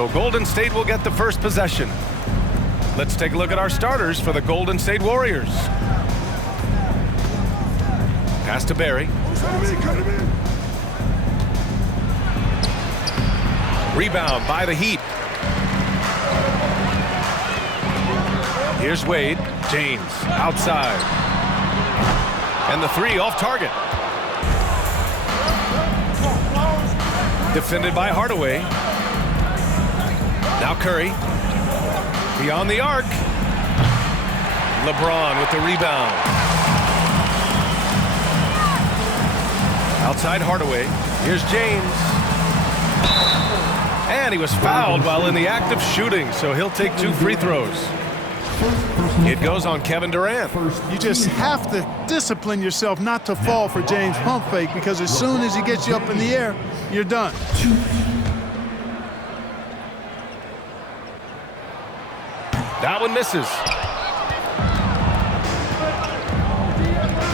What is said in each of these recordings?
So Golden State will get the first possession. Let's take a look at our starters for the Golden State Warriors. Pass to Barry. Rebound by the Heat. Here's Wade. James outside. And the three off target. Defended by Hardaway. Now Curry. Beyond the arc. LeBron with the rebound. Outside Hardaway. Here's James. And he was fouled while in the act of shooting, so he'll take 2 free throws. It goes on Kevin Durant. You just have to discipline yourself not to fall for James' pump fake, because as soon as he gets you up in the air, you're done. That one misses.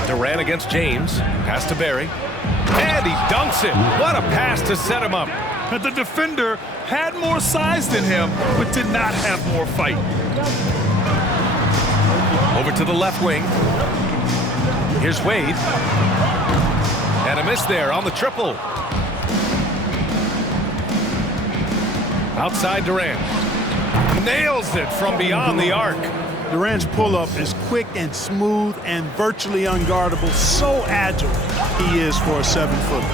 Durant against James. Pass to Barry. And he dunks it. What a pass to set him up. But the defender had more size than him, but did not have more fight. Over to the left wing. Here's Wade. And a miss there on the triple. Outside Durant. Nails it from beyond the arc. Durant's pull-up is quick and smooth and virtually unguardable. So agile he is for a 7-footer.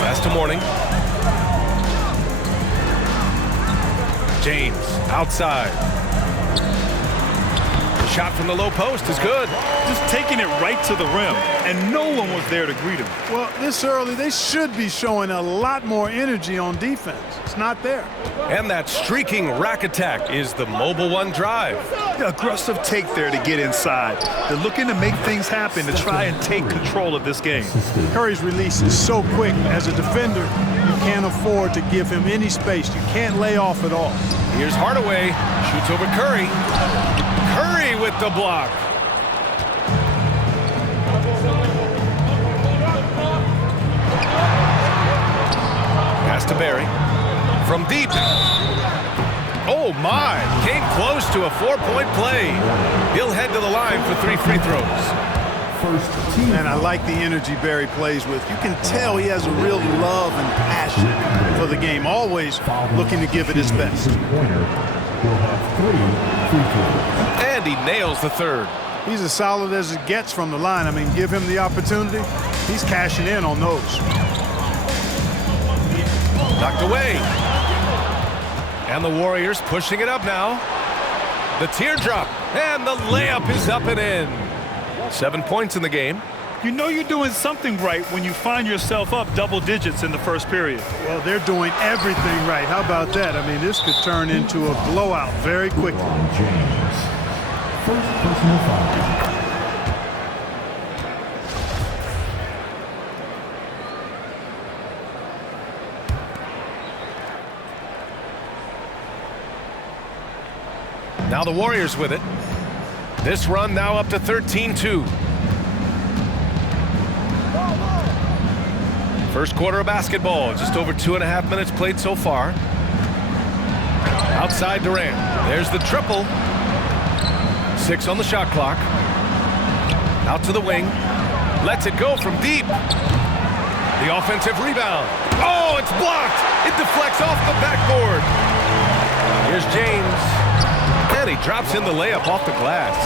Pass to Mourning. James outside. Shot from the low post is good. Just taking it right to the rim, and no one was there to greet him. Well, this early, they should be showing a lot more energy on defense. It's not there. And that streaking rack attack is the Mobile One drive. The aggressive take there to get inside. They're looking to make things happen to try and take control of this game. Curry's release is so quick. As a defender, you can't afford to give him any space. You can't lay off at all. Here's Hardaway. Shoots over Curry. Curry with the block. Pass to Barry. From deep. Oh my, came close to a 4-point play. He'll head to the line for 3 free throws. And I like the energy Barry plays with. You can tell he has a real love and passion for the game, always looking to give it his best. And he nails the third. He's as solid as it gets from the line. I mean, give him the opportunity. He's cashing in on those. Knocked away. And the Warriors pushing it up now. The teardrop. And the layup is up and in. 7 points in the game. You know you're doing something right when you find yourself up double digits in the first period. Well, they're doing everything right. How about that? I mean, this could turn into a blowout very quickly. James. First personal foul. Now the Warriors with it. This run now up to 13-2. First quarter of basketball, just over 2.5 minutes played so far. Outside Durant. There's the triple. 6 on the shot clock. Out to the wing. Lets it go from deep. The offensive rebound. Oh, it's blocked. It deflects off the backboard. Here's James. And he drops in the layup off the glass.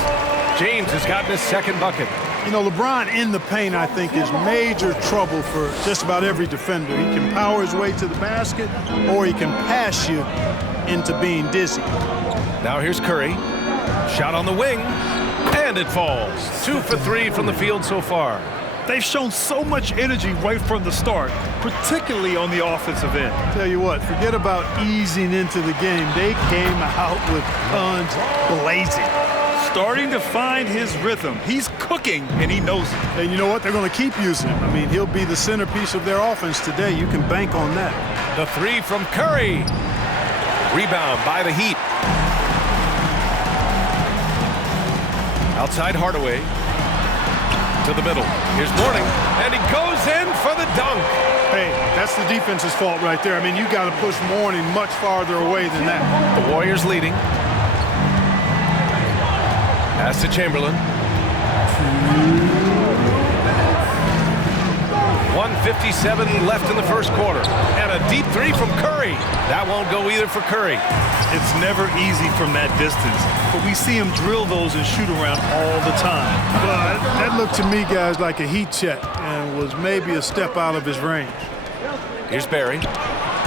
James has gotten his second bucket. You know, LeBron in the paint, I think, is major trouble for just about every defender. He can power his way to the basket, or he can pass you into being dizzy. Now here's Curry. Shot on the wing, and it falls. 2 for 3 from the field so far. They've shown so much energy right from the start, particularly on the offensive end. Tell you what, forget about easing into the game. They came out with guns blazing. Starting to find his rhythm. He's cooking, and he knows it. And you know what? They're going to keep using him. I mean, he'll be the centerpiece of their offense today. You can bank on that. The 3 from Curry. Rebound by the Heat. Outside Hardaway. To the middle. Here's Mourning. And he goes in for the dunk. Hey, that's the defense's fault right there. I mean, you got to push Mourning much farther away than that. The Warriors leading. Pass to Chamberlain. 1:57 left in the first quarter. And a deep three from Curry. That won't go either for Curry. It's never easy from that distance, but we see him drill those and shoot around all the time. Well, that looked to me, guys, like a heat check and was maybe a step out of his range. Here's Barry.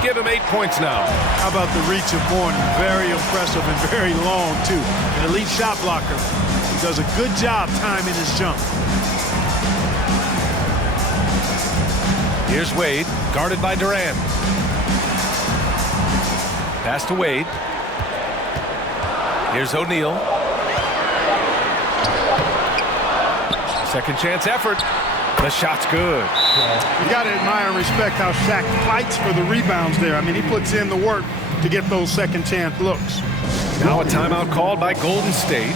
Give him 8 points now. How about the reach of Mourning? Very impressive and very long, too. An elite shot blocker. He does a good job timing his jump. Here's Wade, guarded by Durant. Pass to Wade. Here's O'Neal. Second chance effort. The shot's good. You got to admire and respect how Shaq fights for the rebounds there. I mean, he puts in the work to get those second chance looks. Now a timeout called by Golden State.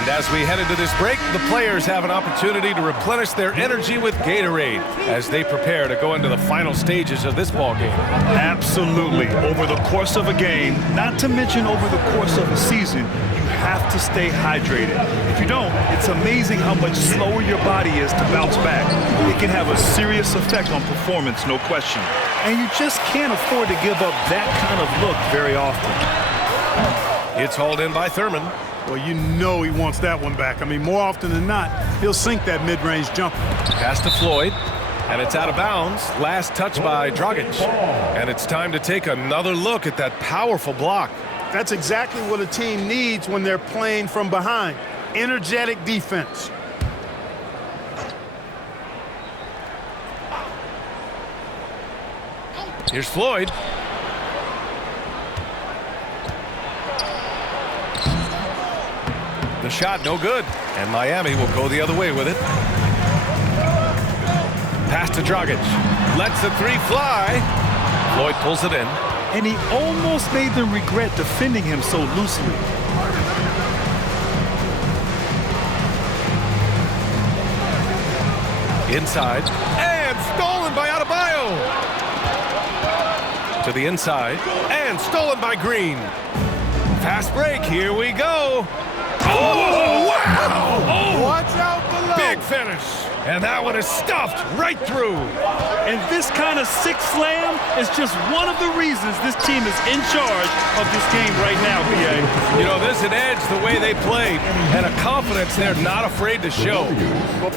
And as we head into this break, the players have an opportunity to replenish their energy with Gatorade as they prepare to go into the final stages of this ball game. Absolutely. Over the course of a game, not to mention over the course of a season, you have to stay hydrated. If you don't, it's amazing how much slower your body is to bounce back. It can have a serious effect on performance, no question. And you just can't afford to give up that kind of look very often. It's hauled in by Thurman. Well, you know he wants that one back. I mean, more often than not, he'll sink that mid-range jumper. Pass to Floyd, and it's out of bounds. Last touch by Dragic. And it's time to take another look at that powerful block. That's exactly what a team needs when they're playing from behind. Energetic defense. Here's Floyd. The shot no good, and Miami will go the other way with it. Pass to Dragic. Lets the three fly. Floyd pulls it in. And he almost made them regret defending him so loosely. Inside, and stolen by Adebayo. To the inside, and stolen by Green. Fast break, here we go. Oh, wow! Oh, watch out below. Big finish. And that one is stuffed right through. And this kind of six slam is just one of the reasons this team is in charge of this game right now, PA. You know, there's an edge the way they play and a confidence they're not afraid to show.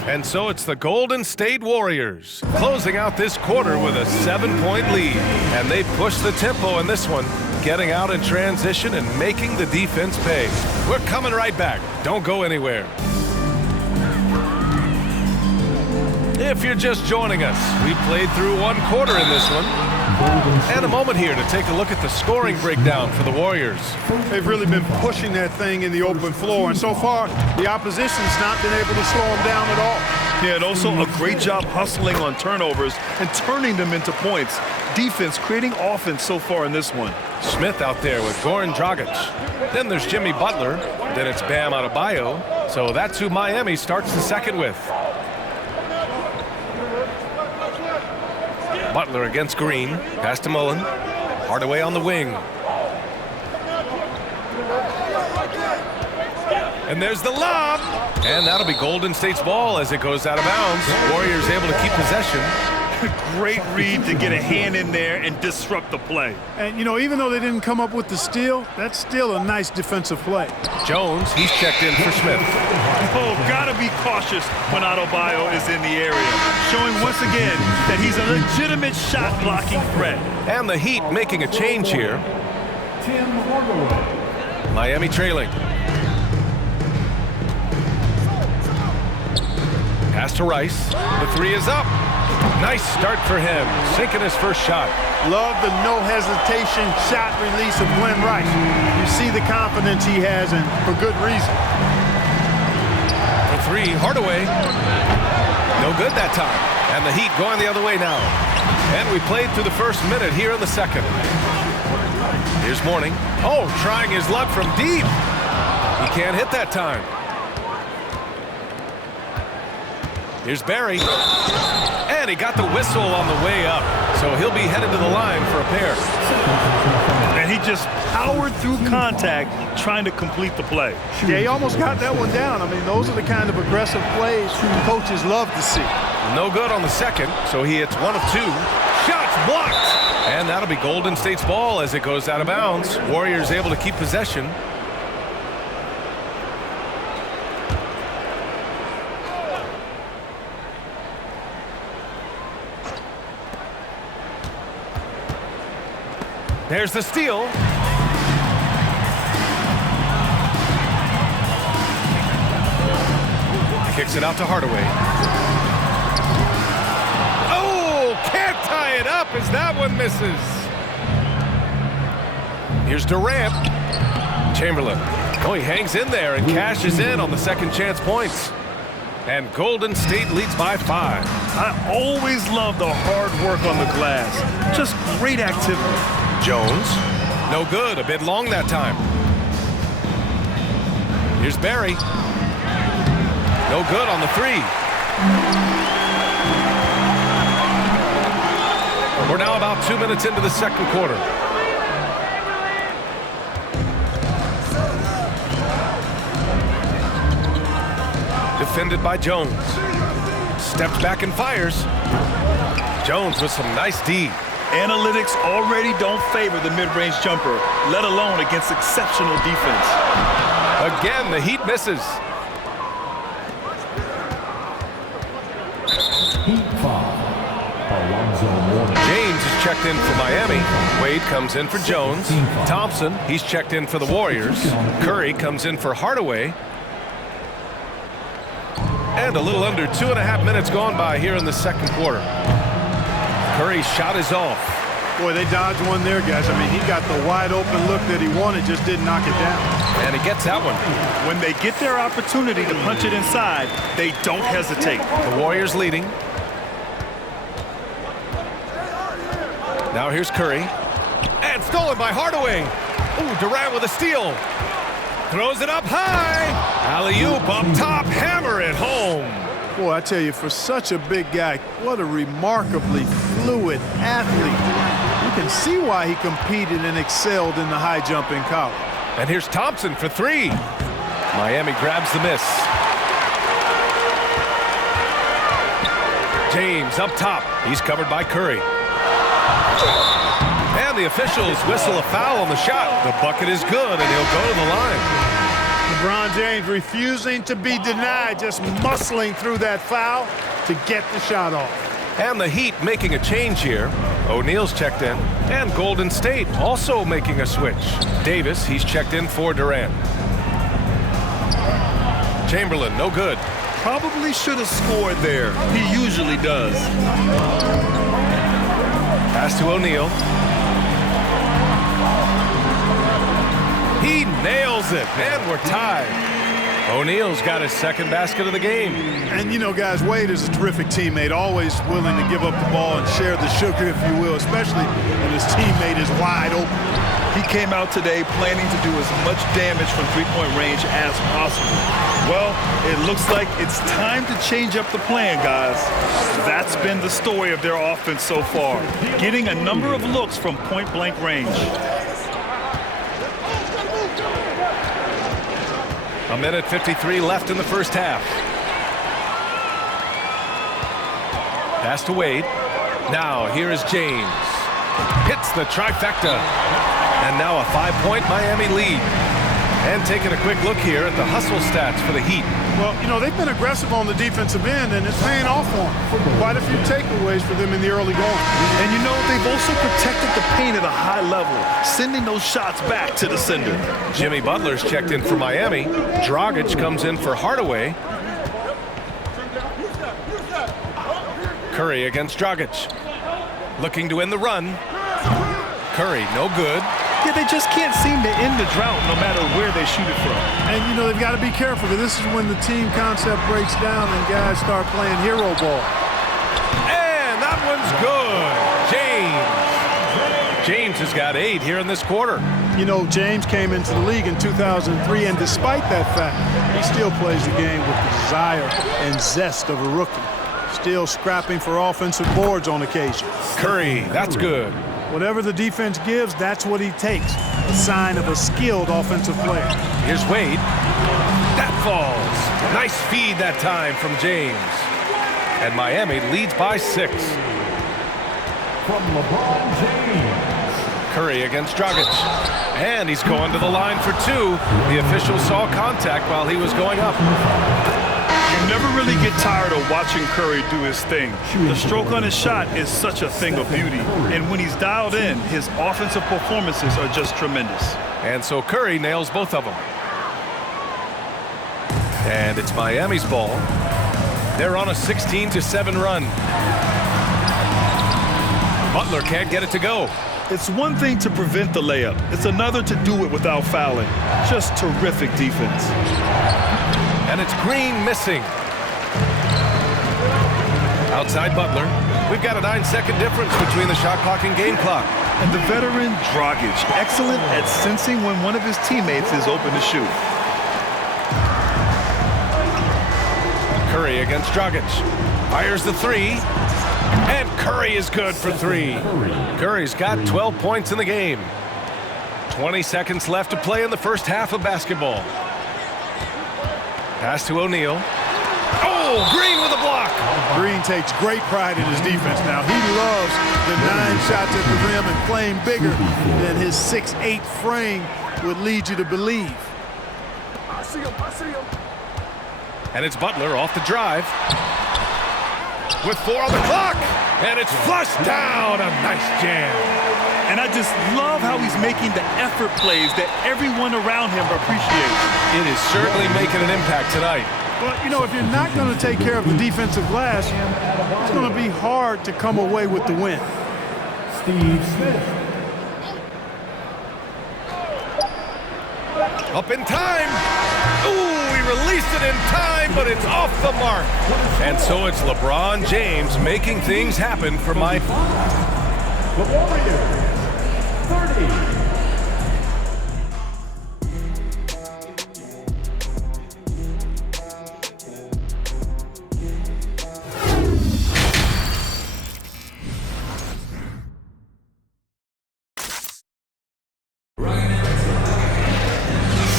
And so it's the Golden State Warriors closing out this quarter with a 7-point lead. And they push the tempo in this one, getting out in transition and making the defense pay. We're coming right back. Don't go anywhere. If you're just joining us, we played through one quarter in this one. And a moment here to take a look at the scoring breakdown for the Warriors. They've really been pushing that thing in the open floor, and so far, the opposition's not been able to slow them down at all. Yeah, and also a great job hustling on turnovers and turning them into points. Defense creating offense so far in this one. Smith out there with Goran Dragic. Then there's Jimmy Butler. Then it's Bam Adebayo. So that's who Miami starts the second with. Butler against Green. Pass to Mullen. Hardaway on the wing. And there's the lob. And that'll be Golden State's ball as it goes out of bounds. Warriors able to keep possession. Great read to get a hand in there and disrupt the play. And, you know, even though they didn't come up with the steal, that's still a nice defensive play. Jones, he's checked in for Smith. Oh, gotta be cautious when Adebayo is in the area. Showing once again that he's a legitimate shot-blocking threat. And the Heat making a change here. Tim Hardaway. Miami trailing. Pass to Rice. The three is up. Nice start for him, sinking his first shot. Love the no-hesitation shot release of Glenn Rice. You see the confidence he has, and for good reason. For three, Hardaway. No good that time. And the Heat going the other way now. And we played through the first minute here in the second. Here's Mourning. Oh, trying his luck from deep. He can't hit that time. Here's Barry. And he got the whistle on the way up, so he'll be headed to the line for a pair. And he just powered through contact trying to complete the play. Yeah, he almost got that one down. I mean, those are the kind of aggressive plays coaches love to see. No good on the second, so he hits 1 of 2. Shots blocked! And that'll be Golden State's ball as it goes out of bounds. Warriors able to keep possession. There's the steal. Kicks it out to Hardaway. Oh, can't tie it up as that one misses. Here's Durant. Chamberlain. Oh, he hangs in there and cashes in on the second chance points. And Golden State leads by 5. I always love the hard work on the glass. Just great activity. Jones. No good. A bit long that time. Here's Barry. No good on the 3. We're now about 2 minutes into the second quarter. Defended by Jones. Steps back and fires. Jones with some nice D. Analytics already don't favor the mid-range jumper, let alone against exceptional defense. Again, the Heat misses. Heat foul. Alonzo Mourning. James is checked in for Miami. Wade comes in for Jones. Thompson, he's checked in for the Warriors. Curry comes in for Hardaway. And a little under 2.5 minutes gone by here in the second quarter. Curry's shot is off. Boy, they dodged one there, guys. I mean, he got the wide open look that he wanted, just didn't knock it down. And he gets that one. When they get their opportunity to punch it inside, they don't hesitate. The Warriors leading. Now here's Curry. And stolen by Hardaway. Ooh, Durant with a steal. Throws it up high. Alley-oop up top. Hammer it home. Boy, I tell you, for such a big guy, what a remarkably fluid athlete. You can see why he competed and excelled in the high jump in college. And here's Thompson for 3. Miami grabs the miss. James up top. He's covered by Curry. And the officials whistle a foul on the shot. The bucket is good, and he'll go to the line. LeBron James refusing to be denied, just muscling through that foul to get the shot off. And the Heat making a change here. O'Neal's checked in. And Golden State also making a switch. Davis, he's checked in for Durant. Chamberlain, no good. Probably should have scored there. He usually does. Pass to O'Neal. He nails it, and we're tied. O'Neal's got his second basket of the game. And, you know, guys, Wade is a terrific teammate, always willing to give up the ball and share the sugar, if you will, especially when his teammate is wide open. He came out today planning to do as much damage from three-point range as possible. Well, it looks like it's time to change up the plan, guys. That's been the story of their offense so far, getting a number of looks from point-blank range. A minute 53 left in the first half. Pass to Wade. Now here is James. Hits the trifecta. And now a 5-point Miami lead. And taking a quick look here at the hustle stats for the Heat. Well, you know, they've been aggressive on the defensive end, and it's paying off for them. Quite a few takeaways for them in the early going. And, you know, they've also protected the paint at a high level, sending those shots back to the sender. Jimmy Butler's checked in for Miami. Dragic comes in for Hardaway. Curry against Dragic. Looking to win the run. Curry, no good. Yeah, they just can't seem to end the drought no matter where they shoot it from. And, you know, they've got to be careful, because this is when the team concept breaks down and guys start playing hero ball. And that one's good. James has got 8 here in this quarter. You know, James came into the league in 2003, and despite that fact, he still plays the game with the desire and zest of a rookie. Still scrapping for offensive boards on occasion. Curry, that's good. Whatever the defense gives, that's what he takes. A sign of a skilled offensive player. Here's Wade. That falls. Nice feed that time from James. And Miami leads by 6. From LeBron James. Curry against Dragic. And he's going to the line for 2. The official saw contact while he was going up. You never really get tired of watching Curry do his thing. The stroke on his shot is such a thing of beauty. And when he's dialed in, his offensive performances are just tremendous. And so Curry nails both of them. And it's Miami's ball. They're on a 16-7 run. Butler can't get it to go. It's one thing to prevent the layup. It's another to do it without fouling. Just terrific defense. And it's Green missing. Outside Butler. We've got a 9-second difference between the shot clock and game clock. And the veteran Dragic, excellent at sensing when one of his teammates is open to shoot. Curry against Dragic. Fires the 3. And Curry is good for 3. Curry's got 12 points in the game. 20 seconds left to play in the first half of basketball. Pass to O'Neal. Oh, Green with a block. Green takes great pride in his defense now. He loves the 9 shots at the rim and playing bigger than his 6'8" frame would lead you to believe. I see him. And it's Butler off the drive. With 4 on the clock. And it's flushed down. A nice jam. And I just love how he's making the effort plays that everyone around him appreciates. It is certainly making an impact tonight. But, you know, if you're not going to take care of the defensive glass, it's going to be hard to come away with the win. Steve Smith. Up in time. Ooh, he released it in time, but it's off the mark. And so it's LeBron James making things happen for my... The Warriors, 30.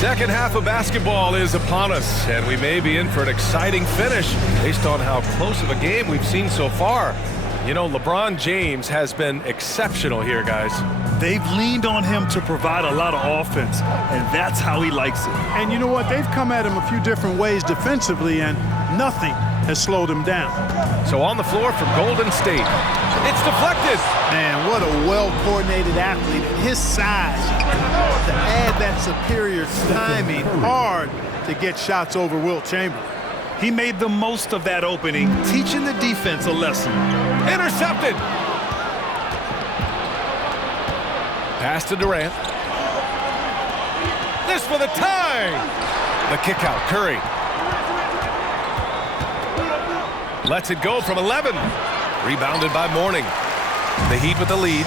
Second half of basketball is upon us, and we may be in for an exciting finish based on how close of a game we've seen so far. You know, LeBron James has been exceptional here, guys. They've leaned on him to provide a lot of offense, and that's how he likes it. And you know what? They've come at him a few different ways defensively, and nothing has slowed him down. So on the floor for Golden State. It's deflected. Man, what a well-coordinated athlete at his size. To add that superior timing, hard to get shots over Wilt Chamberlain. He made the most of that opening, teaching the defense a lesson. Intercepted. Pass to Durant. This for the tie. The kick out, Curry. Lets it go from 11. Rebounded by Mourning. The Heat with the lead.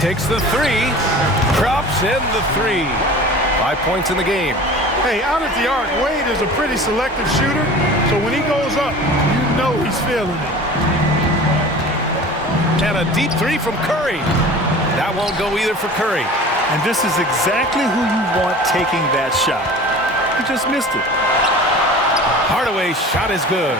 Takes the 3. Drops in the 3. 5 points in the game. Hey, out at the arc, Wade is a pretty selective shooter, so when he goes up, you know he's feeling it. And a deep 3 from Curry. That won't go either for Curry. And this is exactly who you want taking that shot. He just missed it. Hardaway's shot is good.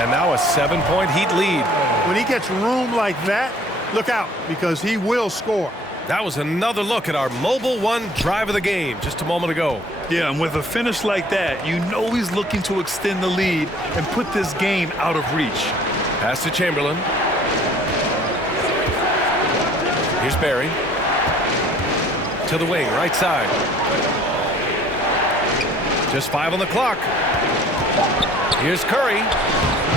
And now a 7-point Heat lead. When he gets room like that, look out, because he will score. That was another look at our Mobile One drive of the game just a moment ago. Yeah, and with a finish like that, you know he's looking to extend the lead and put this game out of reach. Pass to Chamberlain. Here's Barry. To the wing, right side. Just 5 on the clock. Here's Curry.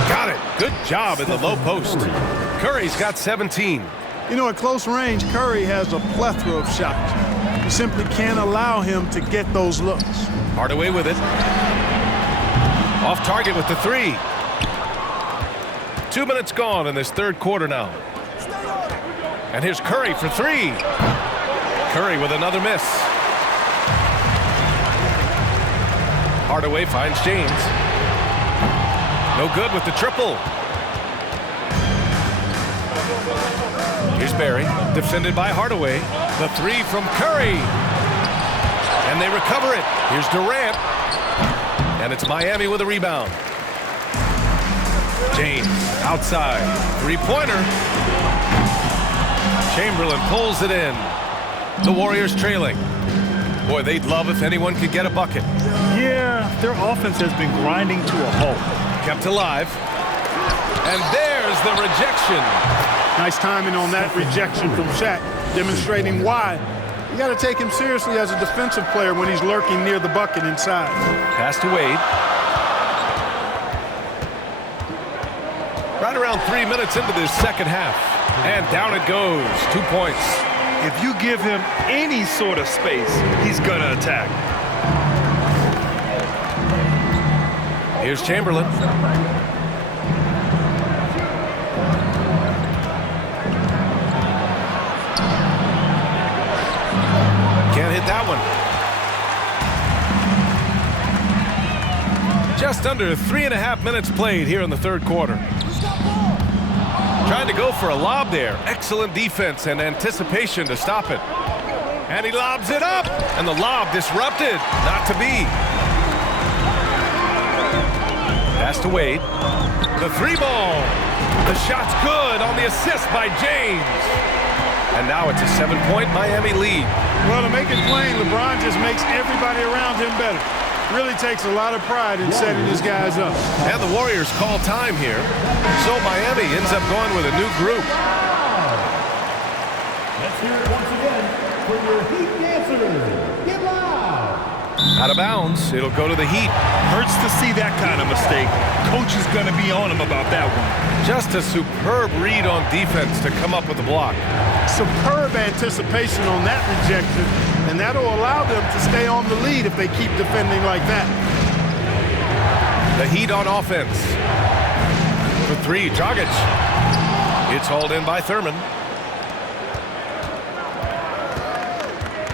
Got it. Good job in the low post. Curry's got 17. You know, at close range, Curry has a plethora of shots. You simply can't allow him to get those looks. Hardaway with it. Off target with the 3. 2 minutes gone in this third quarter now. And here's Curry for 3. Curry with another miss. Hardaway finds James. No good with the triple. Here's Barry, defended by Hardaway. The three from Curry. And they recover it. Here's Durant. And it's Miami with a rebound. James outside. Three-pointer. Chamberlain pulls it in. The Warriors trailing. Boy, they'd love if anyone could get a bucket. Yeah, their offense has been grinding to a halt. Kept alive. And there's the rejection. Nice timing on that rejection from Shaq, demonstrating why. You got to take him seriously as a defensive player when he's lurking near the bucket inside. Pass to Wade. Right around 3 minutes into this second half. And down it goes. 2 points. If you give him any sort of space, he's going to attack. Here's Chamberlain. Can't hit that one. Just under 3.5 minutes played here in the third quarter. Trying to go for a lob there. Excellent defense and anticipation to stop it. And he lobs it up. And the lob disrupted. Not to be. Pass to Wade. The three ball. The shot's good on the assist by James. And now it's a 7-point Miami lead. Well, to make it plain, LeBron just makes everybody around him better. Really takes a lot of pride in setting his guys up. And the Warriors call time here. So Miami ends up going with a new group. Let's hear it once again for your Heat dancers. Get loud. Out of bounds. It'll go to the Heat. Hurts to see that kind of mistake. Coach is going to be on him about that one. Just a superb read on defense to come up with the block. Superb anticipation on that rejection, and that'll allow them to stay on the lead if they keep defending like that. The Heat on offense. For three, Dragic. It's hauled in by Thurman.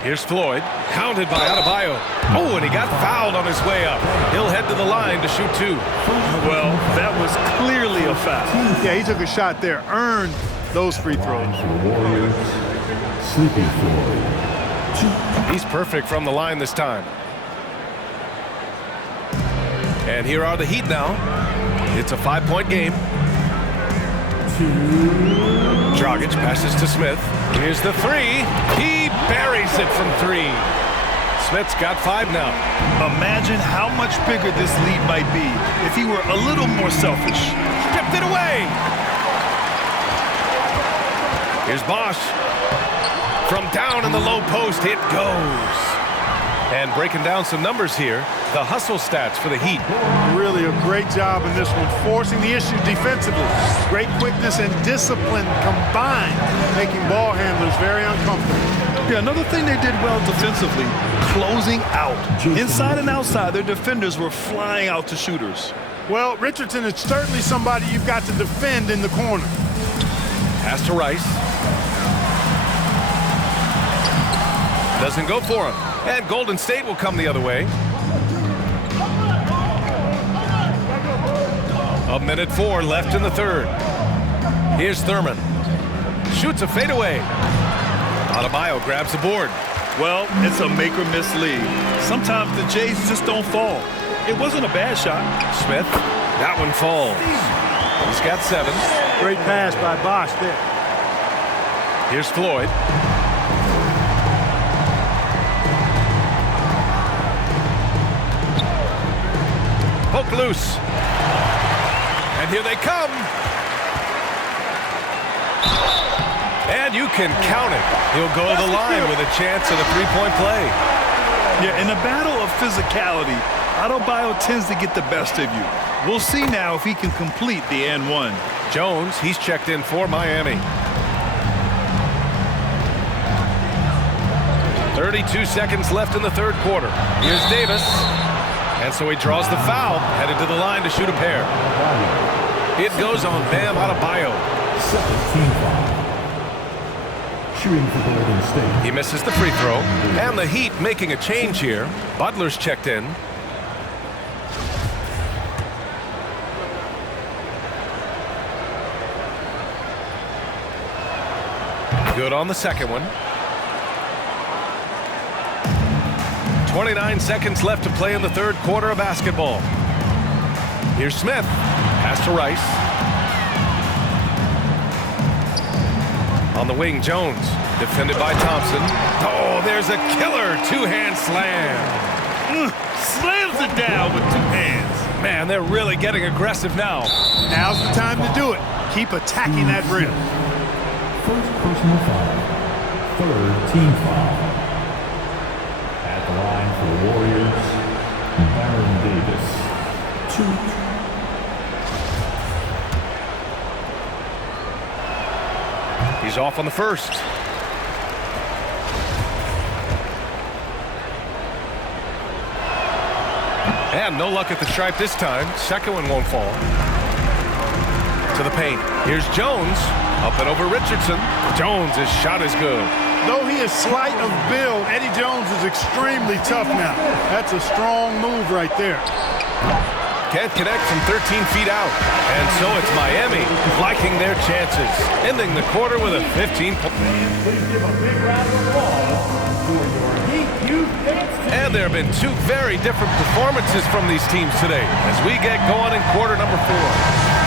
Here's Floyd, counted by Adebayo. Oh, and he got fouled on his way up. He'll head to the line to shoot two. Well, that was clearly a foul. Yeah, he took a shot there, earned those free throws. For the Warriors, Sleepy Floyd. He's perfect from the line this time. And here are the Heat now. It's a 5-point game. Dragic passes to Smith. Here's the three. He buries it from three. Smith's got 5 now. Imagine how much bigger this lead might be if he were a little more selfish. Stripped it away. Here's Bosch. From down in the low post, it goes. And breaking down some numbers here, the hustle stats for the Heat. Really a great job in this one, forcing the issue defensively. Great quickness and discipline combined, making ball handlers very uncomfortable. Yeah, another thing they did well defensively, closing out. Inside and outside, their defenders were flying out to shooters. Well, Richardson is certainly somebody you've got to defend in the corner. Pass to Rice. Doesn't go for him. And Golden State will come the other way. 1:04 left in the third. Here's Thurman. Shoots a fadeaway. Adebayo grabs the board. Well, it's a make-or-miss league. Sometimes the Jays just don't fall. It wasn't a bad shot. Smith, that one falls. He's got 7. Great pass by Bosch there. Here's Floyd. Poke loose. And here they come. And you can count it. He'll go to the line with a chance at a 3-point play. Yeah, in a battle of physicality, Adebayo tends to get the best of you. We'll see now if he can complete the and one. Jones, he's checked in for Miami. 32 seconds left in the third quarter. Here's Davis. And so he draws the foul, headed to the line to shoot a pair. It goes on Bam Adebayo. 17 foul. Shooting for Golden State. He misses the free throw. And the Heat making a change here. Butler's checked in. Good on the second one. 29 seconds left to play in the third quarter of basketball. Here's Smith. Pass to Rice. On the wing, Jones. Defended by Thompson. Oh, there's a killer two-hand slam. Slams it down with 2 hands. Man, they're really getting aggressive now. Now's the time to do it. Keep attacking that rim. First personal foul. Third team foul. At the line for the Warriors, Baron Davis. 2. He's off on the first. And no luck at the stripe this time. Second one won't fall. To the paint. Here's Jones. Up and over Richardson. Jones' shot is good. Though he is slight of build, Eddie Jones is extremely tough now. That's a strong move right there. Can't connect from 13 feet out. And so it's Miami liking their chances. Ending the quarter with a 15-point. Please give a big round of applause for your Heat Youth Dance Team. And there have been 2 very different performances from these teams today as we get going in quarter number 4.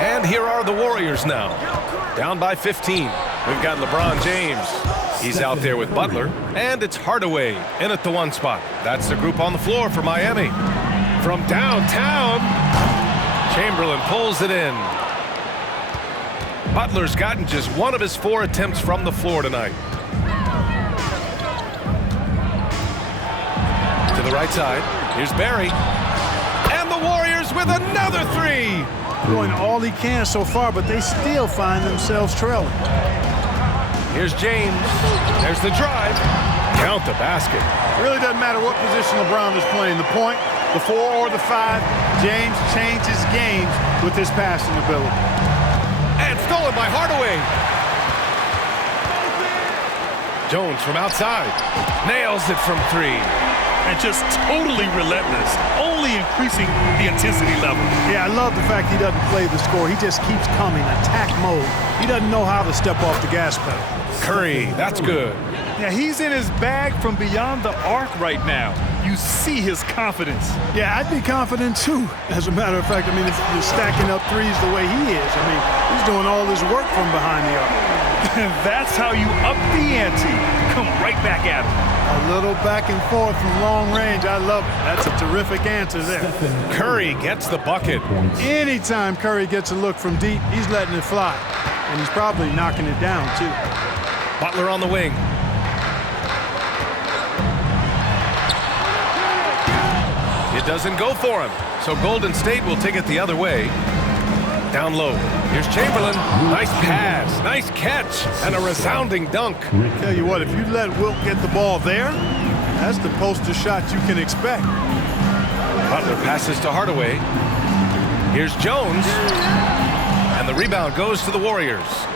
And here are the Warriors now, down by 15. We've got LeBron James. He's out there with Butler, and it's Hardaway in at the 1 spot. That's the group on the floor for Miami. From downtown, Chamberlain pulls it in. Butler's gotten just 1 of his 4 attempts from the floor tonight. To the right side, here's Barry. And the Warriors with another 3. Doing all he can so far, but they still find themselves trailing. Here's James. There's the drive. Count the basket. Really doesn't matter what position LeBron is playing. The point, the 4 or the 5, James changes games with his passing ability. And stolen by Hardaway. Jones from outside. Nails it from 3. And just totally relentless, only increasing the intensity level. Yeah, I love the fact he doesn't play the score. He just keeps coming, attack mode. He doesn't know how to step off the gas pedal. Curry, that's good. Yeah, he's in his bag from beyond the arc right now. You see his confidence. Yeah, I'd be confident too. As a matter of fact, I mean, if you're stacking up threes the way he is, I mean, he's doing all his work from behind the arc. That's how you up the ante. Come right back at him. A little back and forth from long range. I love it. That's a terrific answer there. Curry gets the bucket. Anytime Curry gets a look from deep, he's letting it fly. And he's probably knocking it down too. Butler on the wing. It doesn't go for him. So Golden State will take it the other way. Down low. Here's Chamberlain. Nice pass. Nice catch. And a resounding dunk. Tell you what, if you let Wilt get the ball there, that's the poster shot you can expect. Butler passes to Hardaway. Here's Jones. And the rebound goes to the Warriors.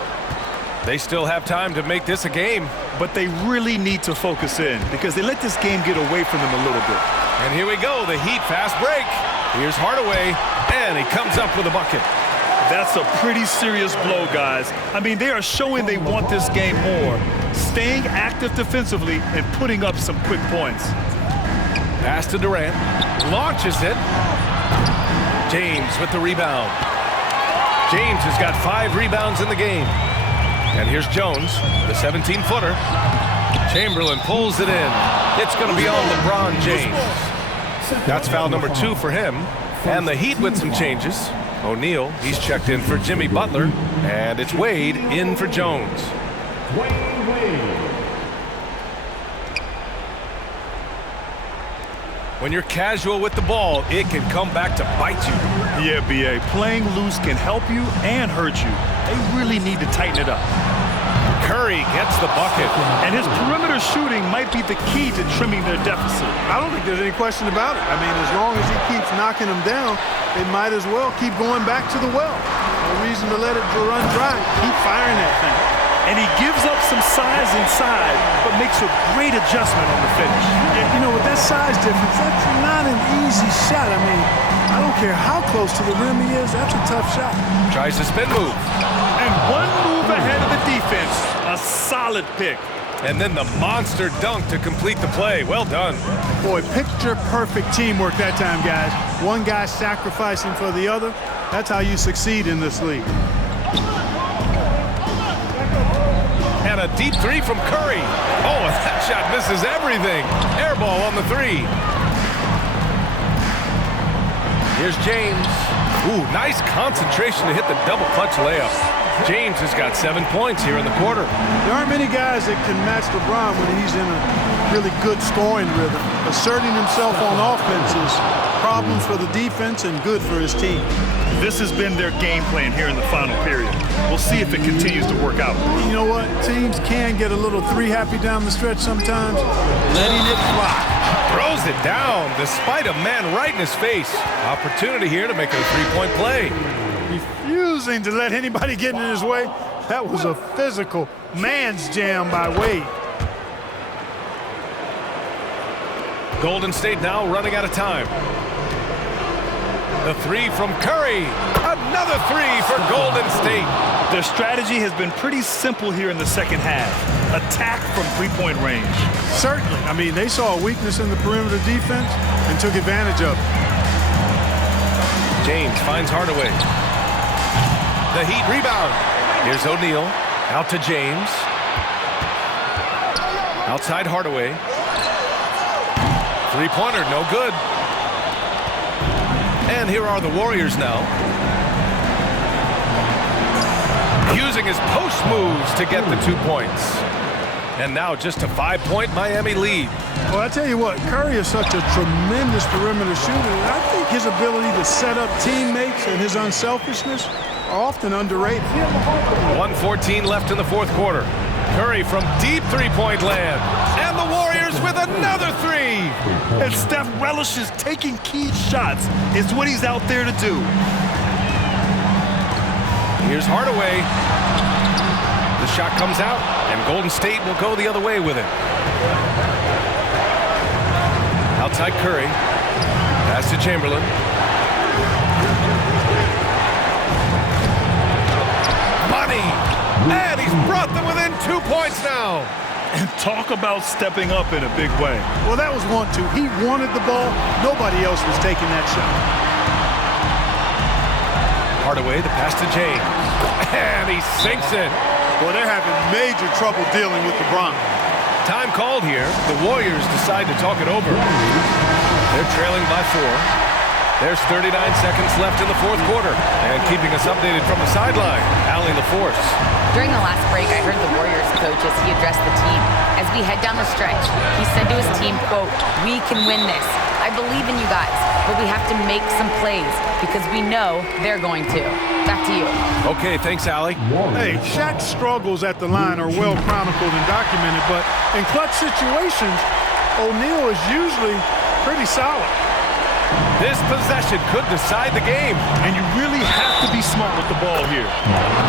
They still have time to make this a game. But they really need to focus in because they let this game get away from them a little bit. And here we go, the Heat fast break. Here's Hardaway, and he comes up with a bucket. That's a pretty serious blow, guys. I mean, they are showing they want this game more, staying active defensively and putting up some quick points. Pass to Durant, launches it. James with the rebound. James has got 5 rebounds in the game. And here's Jones, the 17-footer. Chamberlain pulls it in. It's going to be on LeBron James. That's foul number 2 for him. And the Heat with some changes. O'Neal, he's checked in for Jimmy Butler. And it's Wade in for Jones. When you're casual with the ball, it can come back to bite you. Yeah, B.A. Playing loose can help you and hurt you. They really need to tighten it up. Curry gets the bucket. And his perimeter shooting might be the key to trimming their deficit. I don't think there's any question about it. I mean, as long as he keeps knocking them down, they might as well keep going back to the well. No reason to let it run dry. Keep firing that thing. And he gives up some size inside, but makes a great adjustment on the finish. You know, with this size difference, that's not an easy shot. I mean, I don't care how close to the rim he is, that's a tough shot. Tries the spin move. And one move ahead of the defense. A solid pick. And then the monster dunk to complete the play. Well done. Boy, picture-perfect teamwork that time, guys. One guy sacrificing for the other. That's how you succeed in this league. And a deep three from Curry. Oh, that shot misses everything. Air ball on the three. Here's James. Ooh, nice concentration to hit the double clutch layup. James has got 7 points here in the quarter. There aren't many guys that can match LeBron when he's in a really good scoring rhythm. Asserting himself on offense is problems for the defense and good for his team. This has been their game plan here in the final period. We'll see if it continues to work out. You know what? Teams can get a little three-happy down the stretch sometimes. Letting it fly. Throws it down despite a man right in his face. Opportunity here to make it a three-point play. Refusing to let anybody get in his way. That was a physical man's jam by Wade. Golden State now running out of time. The three from Curry. Another three for Golden State. Their strategy has been pretty simple here in the second half. Attack from three-point range. Certainly. I mean, they saw a weakness in the perimeter defense and took advantage of it. James finds Hardaway. The Heat rebound. Here's O'Neal. Out to James. Outside Hardaway. Three-pointer, no good. And here are the Warriors now. Using his post moves to get the 2 points. And now just a 5-point Miami lead. Well, I tell you what, Curry is such a tremendous perimeter shooter. And I think his ability to set up teammates and his unselfishness are often underrated. 1:14 left in the fourth quarter. Curry from deep three-point land. And the Warriors with another three. And Steph relishes taking key shots. It's what he's out there to do. Here's Hardaway. The shot comes out, and Golden State will go the other way with it. Outside Curry. Pass to Chamberlain. Money! And he's brought them within 2 points now. And talk about stepping up in a big way. Well, that was 1-2. He wanted the ball. Nobody else was taking that shot. Hardaway, the pass to James. And he sinks it. Well, they're having major trouble dealing with LeBron. Time called here. The Warriors decide to talk it over. They're trailing by 4. There's 39 seconds left in the fourth quarter. And keeping us updated from the sideline, Allie LaForce. During the last break, I heard the Warriors coach as he addressed the team. As we head down the stretch, he said to his team, quote, "We can win this. I believe in you guys, but we have to make some plays because we know they're going to." Back to you. Okay, thanks, Allie. Hey, Shaq's struggles at the line are well chronicled and documented, but in clutch situations, O'Neal is usually pretty solid. This possession could decide the game. And you really have to be smart with the ball here.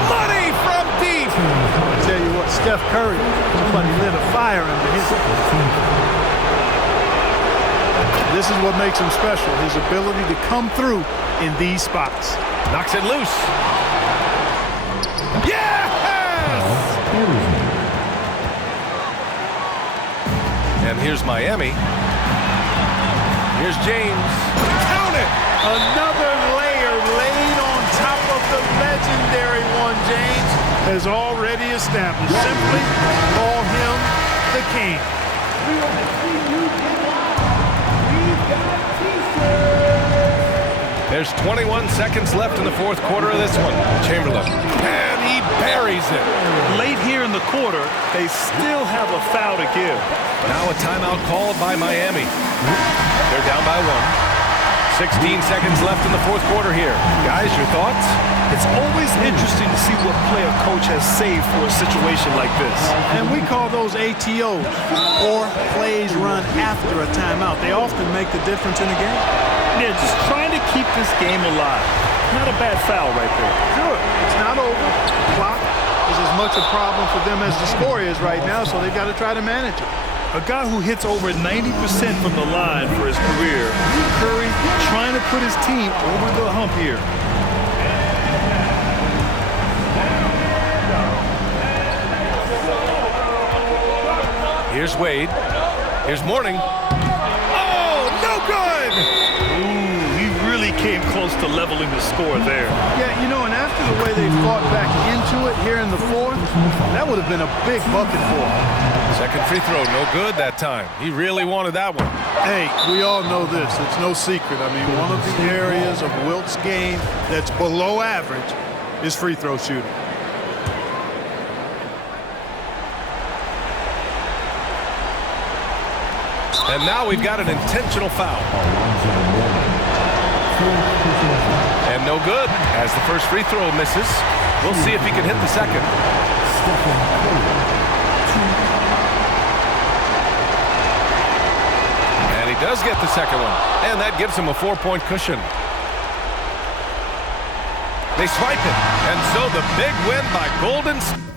Money from deep. I tell you what, Steph Curry, somebody lit a fire under his. This is what makes him special, his ability to come through in these spots. Knocks it loose. Yes! And here's Miami. Here's James. Count it! Another layer laid on top of the legendary one, James has already established. Simply call him the king. We want to see you get live. We've got t-shirts. There's 21 seconds left in the fourth quarter of this one. Chamberlain. And he buries it. Late here in the quarter, they still have a foul to give. Now a timeout called by Miami. They're down by 1. 16 seconds left in the fourth quarter here. Guys, your thoughts? It's always interesting to see what play a coach has saved for a situation like this. And we call those ATOs, or plays run after a timeout. They often make the difference in the game. Yeah, just trying to keep this game alive. Not a bad foul right there. Sure, it's not over. The clock is as much a problem for them as the score is right now, so they've got to try to manage it. A guy who hits over 90% from the line for his career. Curry trying to put his team over the hump here. Here's Wade. Here's Mourning. Oh, no good! Ooh, he really came close to leveling the score there. Yeah, you know, and after the way they fought back into it here in the fourth, that would have been a big bucket for him. Second free throw, no good that time. He really wanted that one. Hey, we all know this. It's no secret. I mean, one of the areas of Wilt's game that's below average is free throw shooting. And now we've got an intentional foul. And no good as the first free throw misses. We'll see if he can hit the second. And he does get the second one. And that gives him a 4-point cushion. They swipe it. And so the big win by Golden State.